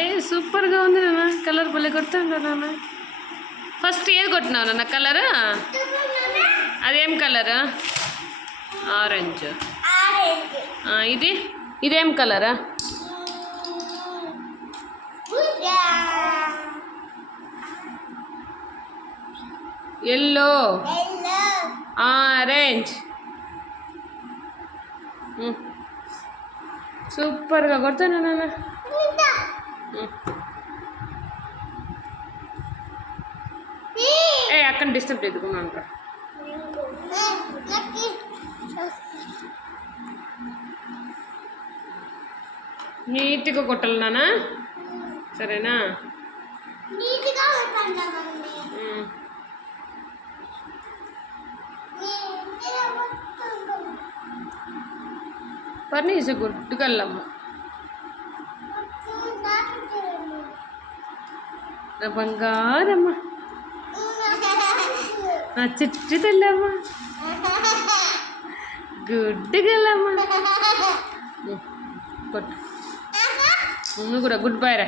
ఏ సూపర్గా ఉంది నాన్న. కలర్ భలే కొడుతుందా నాన్న. ఫస్ట్ ఏది కొట్టినావు నాన్న కలర్? అదేం కలర్? ఆరెంజ్. ఇది ఇదేం కలరా? ఎల్లో. ఆరెంజ్. సూపర్గా కొడుతున్నా నాన్న. ఏ అక్కడ డిస్టర్బ్ చేసుకున్నాను. నీట్గా కొట్టాలి నాన్న, సరేనా? పర్నీస్ గుడ్డుకల్లమ్మ నా బంగారమ్మ, నా చిట్టి తెల్లమ్మ, గుడ్డుకల్లమ్మ. కొట్టు నువ్వు కూడా. గుడ్ బై రా.